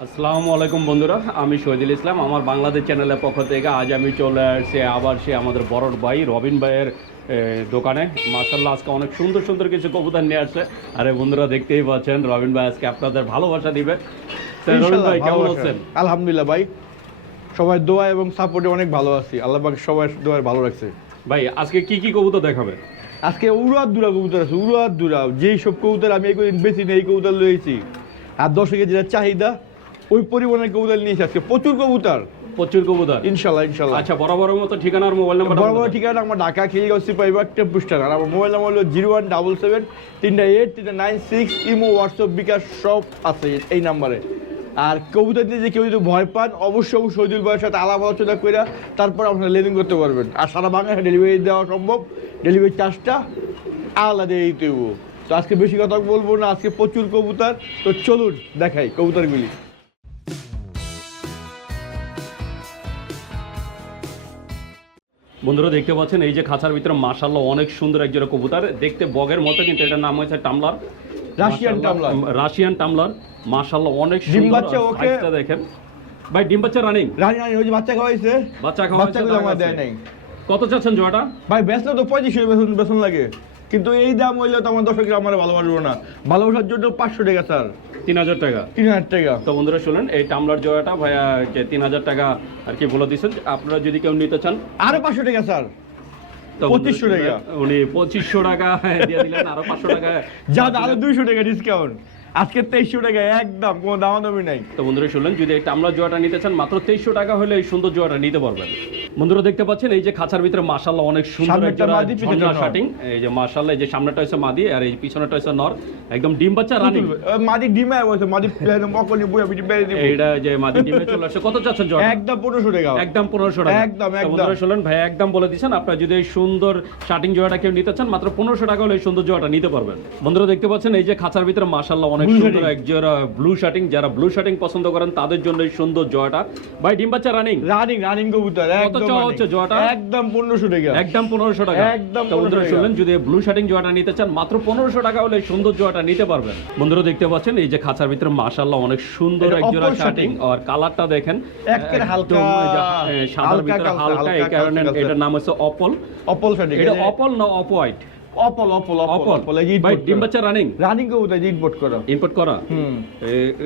আসসালামু আলাইকুম বন্ধুরা আমি শহীদুল ইসলাম। আমার বাংলাদেশ চ্যানেলের পক্ষ থেকে আজ আমি চলে আসছি আবার সে আমাদের বড় ভাই রবিন ভাইয়ের দোকানে। মার্শাল্লাহ আজকে অনেক সুন্দর সুন্দর কিছু কবুতর নিয়ে আসছে। আরে বন্ধুরা দেখতেই পাচ্ছেন রবিন ভাই আজকে আপনাদের ভালোবাসা দিবে। রবিন ভাই কেমন আছেন। আলহামদুলিল্লাহ ভাই সবাই দোয়া এবং সাপোর্টে অনেক ভালো আছি। আল্লাহ পাক সবাই দোয়ায় ভালো রাখছে। ভাই আজকে কি কি কবুতর দেখাবে? আজকে উড়ার দুরা কবুতর আছে উড়ার দুরা যেই সব কবুতর আমি এই কদিন বেশি নেই কবুতর লয়েছি আর দর্শকের যেটা চাহিদা ওই পরিমাণের কবুতর নিয়েছি আজকে প্রচুর কবুতর। প্রচুর কবুতর। ইনশাল্লাহ ইনশাল্লাহ আচ্ছা বরাবরের মতো ঠিকানা আর মোবাইল নাম্বার বড় ঠিকানা আমার ঢাকা খিলগাঁও সিপাহীবাগ টেম্পু স্টার আর আমার মোবাইল নাম্বার হলো জিরো ওয়ান ডাবল সেভেন তিনটা এইট তিনটা nine six imo WhatsApp bKash সব আছে এই নাম্বারে। আর কবুতর দিয়ে যে কেউ যদি ভয় পান অবশ্যই অবশ্যই শহীদুল ভাইয়ের সাথে আলাপ আলোচনা করে তারপর আপনারা লেনদেন করতে পারবেন। আর সারা বাংলায় ডেলিভারি দেওয়া সম্ভব। ডেলিভারি চার্জটা আলাদা দিয়ে দিতে তো আজকে বেশি কথা বলব না আজকে প্রচুর কবুতর। তো চলুন দেখাই কবুতরগুলি। বন্ধুরা দেখতে পাচ্ছেন এই যে খাঁচার ভিতরে মাশাল্লাহ অনেক সুন্দর একজোড়া কবুতর। দেখতে বগের মতো কিন্তু এটার নাম হয়েছে টামলার। রাশিয়ান টামলার। রাশিয়ান টামলার। মাশাল্লাহ অনেক সুন্দর ওকে- দেখেন। ভাই ডিম বাচ্চা রানিং রানিং রানি ওই যে বাচ্চা খাওয়াইছে বাচ্চা খাওয়া বাচ্চা দেয় নাই। কত চাচ্ছেন জোয়াটা ভাই বেসন তো পঁয়ত্রিশ বেসন বেসন লাগে। কিন্তু এই দাম হইলে তো আমার দর্শকরা আমার ভালোবাসবো না। ভালোবাসার জন্য পাঁচশো টাকা স্যার। তিন হাজার টাকা। তিন হাজার টাকা। তো বন্ধুরা শুনেন এই টামলার জোয়াটা ভাইয়া যে তিন হাজার টাকা আর কি বলে দিচ্ছেন আপনারা যদি কেউ নিতে চান। আরও পাঁচশো টাকা স্যার। তো বন্ধুরা 2500 শুনেন, টাকা। উনি পঁচিশশো টাকা দিয়ে দিলেন আরও পাঁচশো টাকা যা আরও দুইশো টাকা ডিসকাউন্ট আজকে তেইশশো টাকা একদম কোনো দামাদামি নাই। তো বন্ধুরা শুনলেন যদি এই টামলার জোয়াটা নিতে চান মাত্র তেইশশো টাকা হলে এই সুন্দর জোয়াটা নিতে পারবেন। বন্ধুরা দেখতে পাচ্ছেন এই যে খাঁচার ভিতরে মাশাল্লাহ অনেক সুন্দর। শাটিং এই যে মাশাল্লাহ এই যে সামনেটা মাদি আর এই পিছনেটা নর। একদম ডিম বাচ্চা রানিং মাদি ডিমে মাদি বুয়া বিটি বেড়ে দিব এইটা যে মাদি ডিমে চলে আসছে কত চাচ্ছেন জোয়াটা একদম টাকা। একদম টাকা। একদম, একদম। বন্ধুরা শুনলেন ভাই একদম বলে আপনারা যদি এই সুন্দর শার্টিং জোড়াটা কেউ নিতে চান মাত্র পনেরোশো টাকা হলে এই সুন্দর জোড়াটা নিতে পারবেন। বন্ধুরা দেখতে পাচ্ছেন এই যে খাঁচার ভিতরে মাশাল্লাহ অনেক সুন্দর এক জোড়া ব্লু শার্টিং যারা ব্লু শার্টিং পছন্দ করেন তাদের জন্য এই সুন্দর জোড়াটা। ভাই ডিম বাচ্চা রানিং রানিং রানিং কবুতর একদম। চাওয়া হচ্ছে জোড়াটা? একদম পনেরোশো টাকা। একদম পনেরোশো টাকা। একদম বন্ধুরা শুনলেন যদি ব্লু শার্টিং জোড়াটা নিতে চান মাত্র পনেরোশো টাকা হলে সুন্দর জোয়াটা নিতে পারবেন। বন্ধুরা দেখতে পাচ্ছেন এই যে খাঁচার ভিতরে মাশাল্লাহ অনেক সুন্দর এক জোড়া শার্টিং আর কালারটা দেখেন একেবারে হালকা, সাদার ভিতরে হালকা এই কারণে এটার নাম হচ্ছে অপল অপল এটা অপল না অফ হোয়াইট অপল অপল অপল অপল। ভাই ডিম বাচ্চা রানিং রানিং ইম্পোর্ট করা। হুম।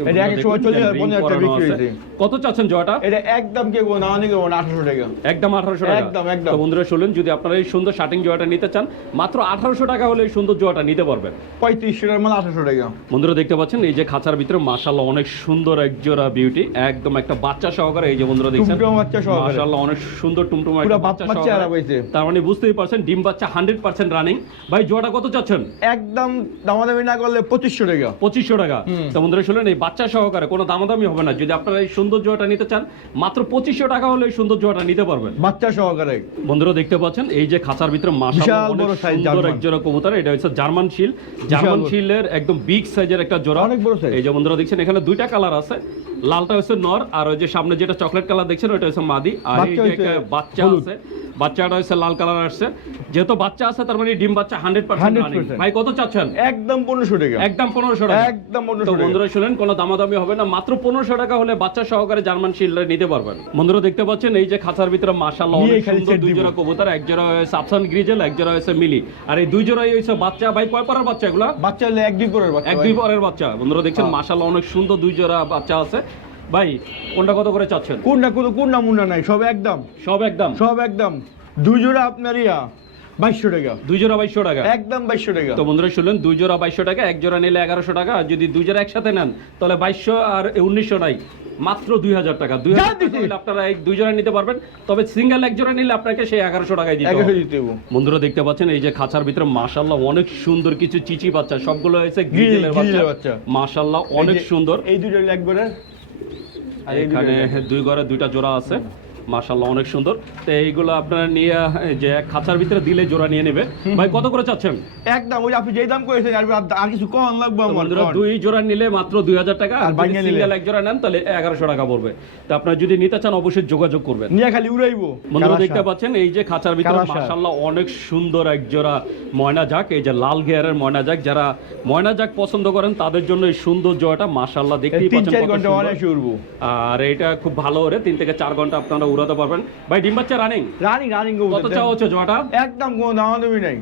এটা এক এক সময় দেখুন, চলে যাবে, ring পঞ্চাশ টাকা করানো বিক্রি হয়েছে। কত চাচ্ছেন জয়টা? এটা একদম না অনেক আঠারোশো টাকা। একদম আঠারোশো টাকা। একদম, একদম। তো বন্ধুরা যদি আপনারা এই সুন্দর শার্টিং জোয়াটা নিতে চান মাত্র আঠারোশো টাকা হলে এই সুন্দর জোয়াটা নিতে পারবেন। পঁয়ত্রিশশো টাকার মানে আঠারোশো টাকা। বন্ধুরা দেখতে পাচ্ছেন এই যে খাঁচার ভিতরে মাশাল্লাহ অনেক সুন্দর এক জোড়া বিউটি একদম একটা বাচ্চা সহকারে এই যে বন্ধুরা দেখছেন টুমটুম বাচ্চা সহকারে। অনেক সুন্দর টুমটুম একটা বাচ্চা সহকারে। তার মানে বুঝতেই পারছেন ডিম বাচ্চা হান্ড্রেড পার্সেন্ট রানিং ভাই জোয়াটা কত চাচ্ছেন? একদম দামাদামি না করলে পঁচিশশো টাকা। পঁচিশশো টাকা। তো বন্ধুরা শুনলেন এই বাচ্চা সহকারে কোনো দামাদামি হবে না। যদি আপনারা এই সুন্দর জোয়াটা নিতে চান মাত্র পঁচিশশো টাকা হলে এই সুন্দর জোয়াটা নিতে পারবেন। বাচ্চা সহকারে। বন্ধুরা দেখতে পাচ্ছেন এই যে খাঁচার ভিতরে জার্মান। এক জোড়া কবুতর এটা হচ্ছে জার্মান শিল। জার্মান। শিলের একদম বিগ সাইজের একটা জোড়া। অনেক বড় size। এই যে বন্ধুরা দেখছেন এখানে দুইটা কালার আছে। লালটা হচ্ছে নর আর ওই যে সামনে যেটা চকলেট কালার দেখছেন ওটা হচ্ছে মাদি। আর এই যে একটা বাচ্চা আছে বাচ্চাটা হচ্ছে লাল কালার আসছে। যেহেতু বাচ্চা আছে তার মানে ডিম বাচ্চা হান্ড্রেড পার্সেন্ট ভাই কত চাচ্ছেন? একদম পনেরোশো টাকা। একদম পনেরোশো টাকা। একদম পনেরোশো বন্ধুরা শুনেন কোনো দামাদামি হবে না। মাত্র পনেরোশো টাকা হলে বাচ্চা সহকারে জার্মান শিল্ড নিতে পারবেন। বন্ধুরা দেখতে পাচ্ছেন এই যে খাঁচার ভিতরে নিয়ে অনেক সুন্দর দুই জোড়া কবুতর এক জোড়া সাবসান গ্রিজেল এক জোড়া হয়েছে মিলি। আর এই দুই জোড়াই হয়েছে বাচ্চা। ভাই কয় পারার বাচ্চা এগুলা? বাচ্চা হলে এক দুই করে বাচ্চা এক দুই পরের বাচ্চা। বন্ধুরা দেখছেন হ্যাঁ। মাশাল্লাহ অনেক সুন্দর দুই জোড়া বাচ্চা আছে। ভাই কোনটা কত করে চাচ্ছেন? কোন না কোনো কোন না মুন্না নাই? সব একদম। সব একদম? সব একদম। দুই জোড়া আপনার ইয়া বাইশশো টাকা। দুই জোড়া বাইশশো টাকা? একদম বাইশশো টাকা। তো বন্ধুরা শুনলেন দুই জোড়া বাইশশো টাকা এক জোড়া নিলে এগারোশো টাকা আর যদি দুই জোড়া একসাথে নেন তাহলে বাইশশো আর উনিশশো নাই মাত্র দুই হাজার টাকা। দুই হাজার টাকা আপনারা এই দুই জোড়া নিতে পারবেন তবে সিঙ্গেল এক জোড়া নিলে আপনাকে সেই এগারোশো টাকায় দিতে হবে। বন্ধুরা দেখতে পাচ্ছেন এই যে খাঁচার ভিতরে মাশাল্লাহ অনেক সুন্দর কিছু চিচি বাচ্চা সবগুলো হয়েছে গ্রিজেলের বাচ্চা। মাশাল্লাহ অনেক সুন্দর। এই দুটো এক করে আর এই দুটো এখানে দুই ঘরে দুইটা জোড়া আছে। মাশাল্লাহ অনেক সুন্দর। তো এইগুলো আপনারা নিয়ে যে খাঁচার ভিতরে দিলে জোড়া নিয়ে নেবে। ভাই কত করে চাচ্ছেন? একদম ওই আপনি যেই দাম করেছেন আর আর কিছু কম লাগবে আমার দুই জোড়া নিলে মাত্র দুই হাজার টাকা আর? সিঙ্গেল এক জোড়া নেন তাহলে এগারোশো টাকা পড়বে। তো আপনারা যদি নিতে চান অবশ্যই যোগাযোগ করবেন। নিয়ে খালি উড়াইবো। বন্ধুরা দেখতে পাচ্ছেন এই যে খাঁচার ভিতরে মাশাল্লাহ অনেক সুন্দর এক জোড়া ময়না যাক এই যে লাল গিয়ারের ময়না যাক যারা ময়না যাক পছন্দ করেন তাদের জন্য এই সুন্দর জোড়াটা মাশাল্লাহ দেখতেই পাচ্ছেন। আর এটা খুব ভালো ওরে তিন থেকে চার ঘণ্টা আপনারা উড়াতে পারবেন। ভাই ডিম বাচ্চা রানিং রানিং রানিং কত চাও হচ্ছে জোয়াটা? একদম কোনো দামাদামি নাই।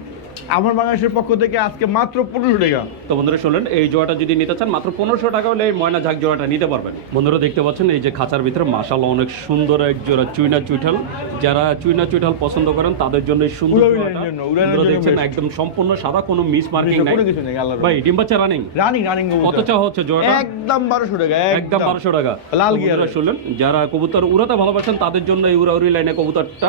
আমার বাংলাদেশের পক্ষ থেকে আজকে মাত্র পনেরোশো টাকা। তো বন্ধুরা শুনলেন এই জোড়াটা যদি নিতে চান মাত্র পনেরোশো টাকা হলে এই ময়না ঝাঁক জোড়াটা নিতে পারবেন। বন্ধুরা দেখতে পাচ্ছেন এই যে খাঁচার ভিতরে মাসাল্লাহ অনেক সুন্দর এক জোড়া চুইনা চুইঠাল। যারা চুইনা চুইঠাল পছন্দ করেন তাদের জন্য এই সুন্দর জোড়াটা। দেখছেন একদম সম্পূর্ণ সাদা কোনো মিস মার্কিং নাই। ভাই ডিম বাচ্চা রানিং রানিং রানিং কত চাওয়া হচ্ছে জোড়াটা? একদম বারোশো টাকা একদম বারোশো টাকা। লাল গিয়ারে। শুনলেন যারা কবুতর উড়াতে ভালোবাসেন তাদের জন্য এই উড়াউড়ি লাইনে কবুতরটা।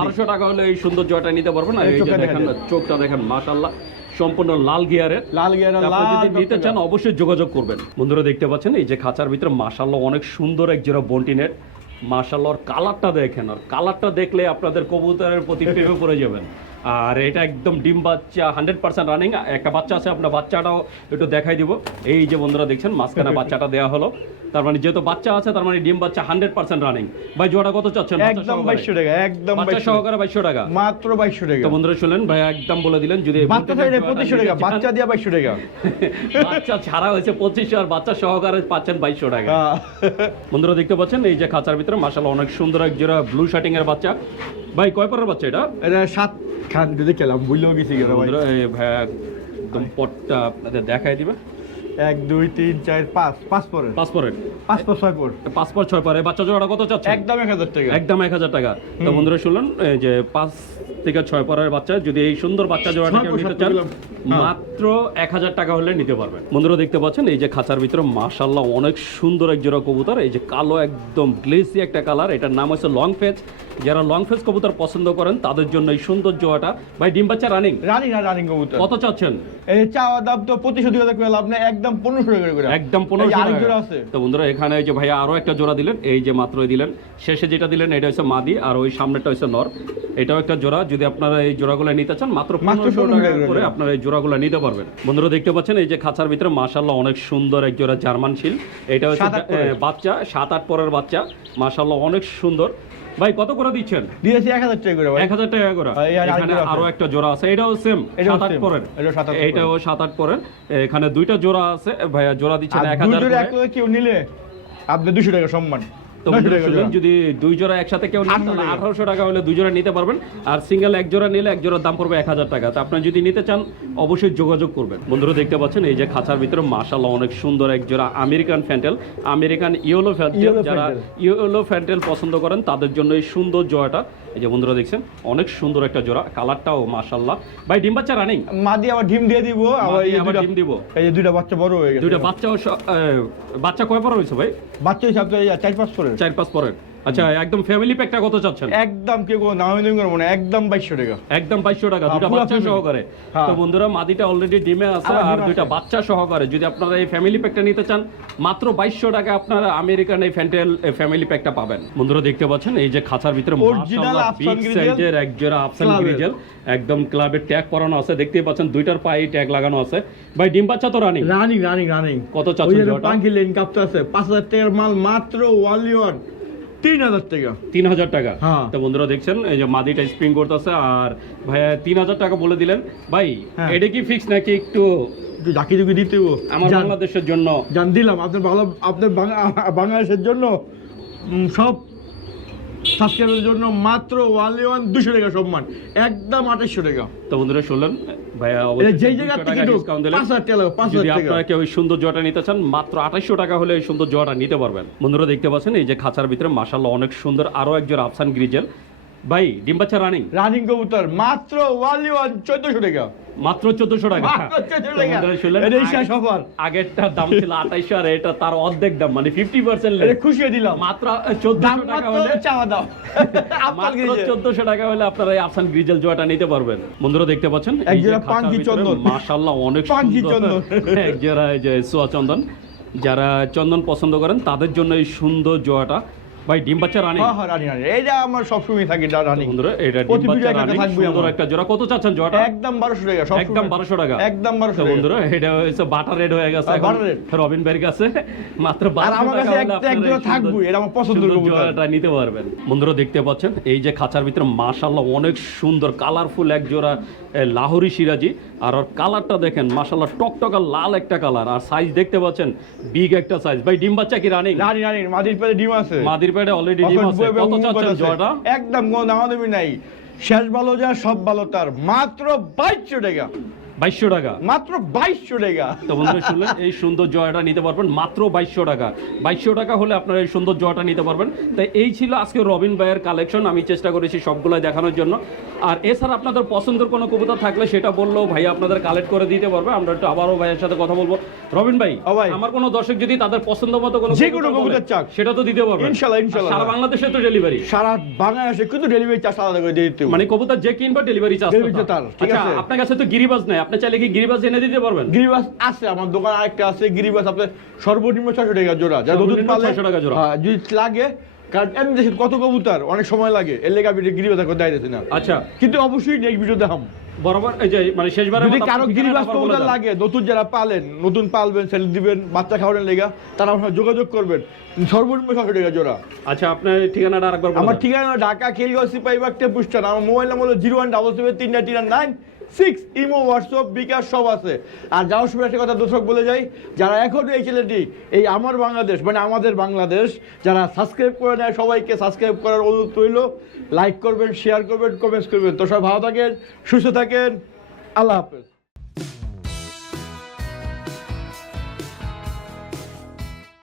বারোশো টাকা হলে এই সুন্দর জয়টা নিতে পারবেন। আর এই দেখেন চোখটা দেখেন মাশাল্লাহ সম্পূর্ণ লাল গিয়ারের লাল গিয়ারের লাল যদি নিতে চান অবশ্যই যোগাযোগ করবেন। বন্ধুরা দেখতে পাচ্ছেন এই যে খাঁচার ভিতরে মাশাল্লাহ অনেক সুন্দর এক জোড়া বন্টিনের মাশাল্লাহর কালারটা দেখেন আর কালারটা দেখলে আপনাদের কবুতরের প্রতি প্রেমে পড়ে যাবেন। আর এটা একদম ডিম বাচ্চা হান্ড্রেড পার্সেন্ট রানিং একটা বাচ্চা আছে আপনার বাচ্চাটাও একটু দেখাই দিব। এই যে বন্ধুরা দেখছেন মাঝখানে বাচ্চাটা দেওয়া হলো। তার মানে যেহেতু বাচ্চা আছে তার মানে ডিম বাচ্চা হান্ড্রেড পার্সেন্ট রানিং ভাই জোড়া কত চাচ্ছেন? একদম? বাইশশো টাকা একদম বাচ্চা সহকারে বাইশশো টাকা? মাত্র বাইশশো টাকা। তো বন্ধুরা শুনলেন ভাই একদম বলে দিলেন যদি পঁচিশশো টাকা বাচ্চা দিয়া বাইশশো টাকা। বাচ্চা ছাড়া হয়েছে পঁচিশশো আর বাচ্চা সহকারে পাচ্ছেন বাইশশো টাকা। হ্যাঁ। বন্ধুরা দেখতে পাচ্ছেন এই যে খাঁচার ভিতরে মাসাল অনেক সুন্দর এক জোড়া ব্লু শার্টিং এর বাচ্চা। ভাই কয় পরের বাচ্চা এটা? এটা সাত খান যদি খেলাম বুঝলেও গেছি গেল ভাই। ভাই একদম পটটা আপনাদের দেখাই দিবা। এক দুই তিন চার পাঁচ পাঁচ পরে পাঁচ পরে পাঁচ পর ছয় পর। পাঁচ পর ছয় পরে বাচ্চা জোড়াটা কত চাচ্ছে একদম এক হাজার টাকা। একদম এক হাজার টাকা। তো বন্ধুরা শুনলেন এই যে পাঁচ থেকে ছয় পরের বাচ্চা যদি এই সুন্দর বাচ্চা জোড়াটা নিতে চান। মাত্র এক হাজার টাকা হলে নিতে পারবেন। বন্ধুরা দেখতে পাচ্ছেন এই যে খাঁচার ভিতরে মাশাল্লাহ অনেক সুন্দর এক জোড়া কবুতর এই যে কালো একদম গ্লেসি একটা কালার এটার নাম হচ্ছে লং ফেজ যারা লং ফেজ কবুতর পছন্দ করেন তাদের জন্য এই সুন্দর জোড়াটা ভাই ডিম বাচ্চা রানিং রানিং না রানিং কবুতর। কত চাচ্ছেন? এই চাওয়া দাম তো পঁচিশশো দুই হাজার করে লাভ নেই একদম পনেরোশো টাকা করে। একদম পনেরোশো আরেক জোড়া আছে। তো বন্ধুরা এখানে এই যে ভাইয়া আরও একটা জোড়া দিলেন এই যে মাত্রই দিলেন। শেষে যেটা দিলেন এটা হচ্ছে মাদি আর ওই সামনেটা হচ্ছে নর। এটাও একটা জোড়া যদি আপনারা এই জোড়াগুলো নিতে চান মাত্র পনেরোশো টাকা করে। আপনারা এই জোড়াগুলো নিতে পারবেন। বন্ধুরা দেখতে পাচ্ছেন এই যে খাঁচার ভিতরে মাশাল্লাহ অনেক সুন্দর এক জোড়া জার্মান শিল। এটা হচ্ছে বাচ্চা সাত আট পরের বাচ্চা। মাশাল্লাহ অনেক সুন্দর। ভাই কত করে দিচ্ছেন? দিয়েছি এক হাজার টাকা করে টাকা করে। এখানে। আরও একটা জোড়া আছে। এটাও সেম এটাও সাত আট same। পরের। এটাও সাত আট পরের। এখানে দুইটা জোড়া আছে। ভাইয়া জোড়া দিচ্ছেন এক হাজার জোড়া করে। এক কেউ নিলে আপনি দুশো টাকা সম্মান। তো। যদি দুই জোড়া একসাথে কেউ নেন তাহলে আঠারোশো টাকা হলে দুই জোড়া নিতে পারবেন। আর সিঙ্গেল এক জোড়া নিলে এক জোড়ার দাম পড়বে এক হাজার টাকা। তো আপনার যদি নিতে চান অবশ্যই যোগাযোগ করবেন। বন্ধুরা দেখতে পাচ্ছেন এই যে খাঁচার ভিতরে মাশাল্লাহ অনেক সুন্দর এক জোড়া American fantail. American yellow fantail যারা। ইয়েলো ফ্যান্টেল পছন্দ করেন তাদের জন্য এই সুন্দর জোড়াটা এই যে বন্ধুরা দেখছেন অনেক সুন্দর একটা জোড়া কালারটাও মাশাল্লাহ ভাই ডিম বাচ্চা রানিং? দিয়ে আবার ডিম দিয়ে দিব আবার এই আবার ডিম দিব। এই যে দুইটা বাচ্চা বড় হয়ে গেছে। দুইটা বাচ্চা বাচ্চা কয় বড় হয়েছে ভাই? বাচ্চা হিসাব তো এই চার পাঁচ পরে চার পাঁচ পরের। আচ্ছা একদম ফ্যামিলি প্যাকটা কত চাচ্ছেন? একদম কেউ করব না একদম বাইশশো টাকা। একদম বাইশশো টাকা হ্যাঁ, দুটা বাচ্চা সহকারে। হ্যাঁ। তো বন্ধুরা মাদিটা অলরেডি ডিমে আছে আর আছে। বাচ্চা সহকারে। যদি আপনারা এই ফ্যামিলি প্যাকটা নিতে চান মাত্র বাইশশো টাকা আপনারা আমেরিকান এই ফ্যান্টেল ফ্যামিলি প্যাকটা পাবেন। বন্ধুরা দেখতে পাচ্ছেন এই যে খাঁচার ভিতরে বিগ। সাইজের এক জোড়া আফসান গ্রিজেল একদম ক্লাবের ট্যাগ করানো আছে দেখতেই পাচ্ছেন দুইটার পায়ে ট্যাগ লাগানো আছে। ভাই ডিম বাচ্চা তো রানি রানিং রানিং রানিং কত ওই চাচ্ছেন যে পাঙ্কি লেন কাপটা আছে পাঁচ হাজার টাকার মাল মাত্র ওয়ান তিন হাজার টাকা। তিন হাজার টাকা? হ্যাঁ। তো বন্ধুরা দেখছেন এই যে মাদিটা স্প্রিং করতেছে আর ভাইয়া তিন হাজার টাকা বলে দিলেন। ভাই হ্যাঁ। এটা কি ফিক্স নাকি একটু দিতে। আমার বাংলাদেশের জন্য? জান দিলাম। আপনার ভালো আপনার বাংলা- বাংলাদেশের জন্য সব জন্য মাত্র ওয়ান দুশো টাকা সম্মান। একদম আঠাশশো টাকা। তো বন্ধুরা শুনলেন ভাইয়া যেই জায়গা থেকে ঢুক discount দিলেন। টাকা লাগবে, পাঁচ যদি হাজার টাকা। আপনারা কেউ এই সুন্দর নিতে চান মাত্র টাকা হলে এই সুন্দর নিতে পারবেন। বন্ধুরা দেখতে পাচ্ছেন এই যে খাঁচার ভিতরে অনেক সুন্দর আরও একজন আফসান গ্রিজেল। ভাই ডিম বাচ্চা রানিং রানিং কবুতর মাত্র ওয়ালি ওয়ান চোদ্দশো টাকা। মাত্র চোদ্দশো টাকা। মাত্র 1400 টাকা। বন্ধুরা শুনলেন, এটাই শেষ আগে- offer। আগেরটার দাম ছিল আর এটা তার অর্ধেক দাম মানে খুশি হয়ে দিলাম। মাত্র টাকা হলে চাওয়া দাও। আপনার মাত্র টাকা হলে আপনারা এই আফসান গ্রিজেল জোয়াটা নিতে পারবেন। বন্ধুরা দেখতে পাচ্ছেন পাঙ্কি চন্দন। মাশাল্লাহ অনেক সুন্দর। এক জোড়া এই যে সোয়া চন্দন। যারা চন্দন পছন্দ করেন তাদের জন্য এই সুন্দর জোয়াটা ভাই ডিম বাচ্চা রানিং হ্যাঁ হ্যাঁ রানি রানি এইটা আমার সবসময় থাকে রানি বন্ধুরা এটা ডিম বাচ্চা রানিং সুন্দর একটা জোড়া। কত চাচ্ছেন জোড়াটা? একদম বারোশো টাকা সব একদম 1200 টাকা। একদম বারোশো তো টাকা। বন্ধুরা এটা বাটার রেড হয়ে গেছে হ্যাঁ, এখন। রবিন ভাইয়ের কাছে মাত্র আর 1200 আমার কাছে টাকা এক জোড়া এই এটা আমার পছন্দের। জোড়াটা নিতে পারবেন। বন্ধুরা দেখতে পাচ্ছেন এই যে খাঁচার ভিতরে মাশাআল্লাহ অনেক সুন্দর কালারফুল এক জোড়া লাহোরি সিরাজি আর ওর কালারটা দেখেন মাসাল্লাহ টকটকা লাল একটা কালার। আর সাইজ দেখতে পাচ্ছেন বিগ একটা সাইজ ভাই ডিম বাচ্চা কি রানিং রানি রানি মাদির পেটে ডিম আছে। মাদির পেটে অলরেডি ডিম আছে। কত চাচ্ছেন জয়টা? একদম কোনো দামাদামি নাই। শেষ ভালো যা সব ভালো তার। মাত্র বাইশশো টাকা। বাইশশো টাকা। মাত্র বাইশশো টাকা। তো বন্ধুরা শুনলেন এই সুন্দর জয়টা নিতে পারবেন মাত্র বাইশশো টাকা। বাইশশো টাকা হলে আপনারা এই সুন্দর জয়টা নিতে পারবেন। তাই এই ছিল আজকে রবিন ভাইয়ের কালেকশন আমি চেষ্টা করেছি সবগুলো দেখানোর জন্য। আর এছাড়া আপনাদের পছন্দের কোনো কবিতা থাকলে সেটা বললেও ভাই আপনাদের কালেক্ট করে দিতে পারবে। আমরা একটু আবারও ভাইয়ের সাথে কথা বলব। রবিন ভাই আমার কোনো দর্শক যদি তাদের পছন্দ মতো কোনো যে কোনো কবুতর বলে, চাক। সেটা তো দিতে পারবে। সারা বাংলাদেশে তো ডেলিভারি সারা বাংলাদেশে কিন্তু ডেলিভারি চার্জ আলাদা করে দিতে মানে কবিতা যে কিনবা ডেলিভারি চার্জ তার, ঠিক আছে। আপনার কাছে তো গিরিবাজ নাই। আপনি চাইলে কি গিরিবাজ এনে দিতে পারবেন? গিরিবাস আছে আমার দোকান আরেকটা আছে গিরিবাস আপনার সর্বনিম্ন ছশো টাকা জোড়া। যা নতুন পালে 600 টাকা জোড়া। হ্যাঁ, যদি লাগে কারণ কত কবুতর অনেক সময় লাগে। এর লেগে আমি গিরিবাস এখন দেয় না। আচ্ছা। কিন্তু অবশ্যই নেক্সট ভিডিও দেখাম বরাবর এই যে মানে শেষবার যদি কারও গিরিবাস কবুতর লাগে নতুন যারা পালেন নতুন পালবেন সেল দিবেন বাচ্চা খাওয়ানোর লেগা তারা সাথে যোগাযোগ করবেন। সর্বনিম্ন ছশো টাকা জোড়া। আচ্ছা আপনার ঠিকানাটা আরেকবার আমার। ঠিকানা ঢাকা খিলগাঁও সিপাহীবাগ টেম্পু স্ট্যান্ড আমার mobile number zero one double seven তিন nine six imo WhatsApp bKash সব আছে। আর যাওয়ার সময় একটা কথা দর্শক বলে যাই, যারা এখনও এই ছেলেটি এই আমার বাংলাদেশ মানে আমাদের বাংলাদেশ, যারা সাবস্ক্রাইব করে নেয় সবাইকে সাবস্ক্রাইব করার অনুরোধ রইল। লাইক করবেন শেয়ার করবেন কমেন্টস করবেন। তো সবাই ভালো থাকেন, সুস্থ থাকেন। আল্লাহ হাফেজ।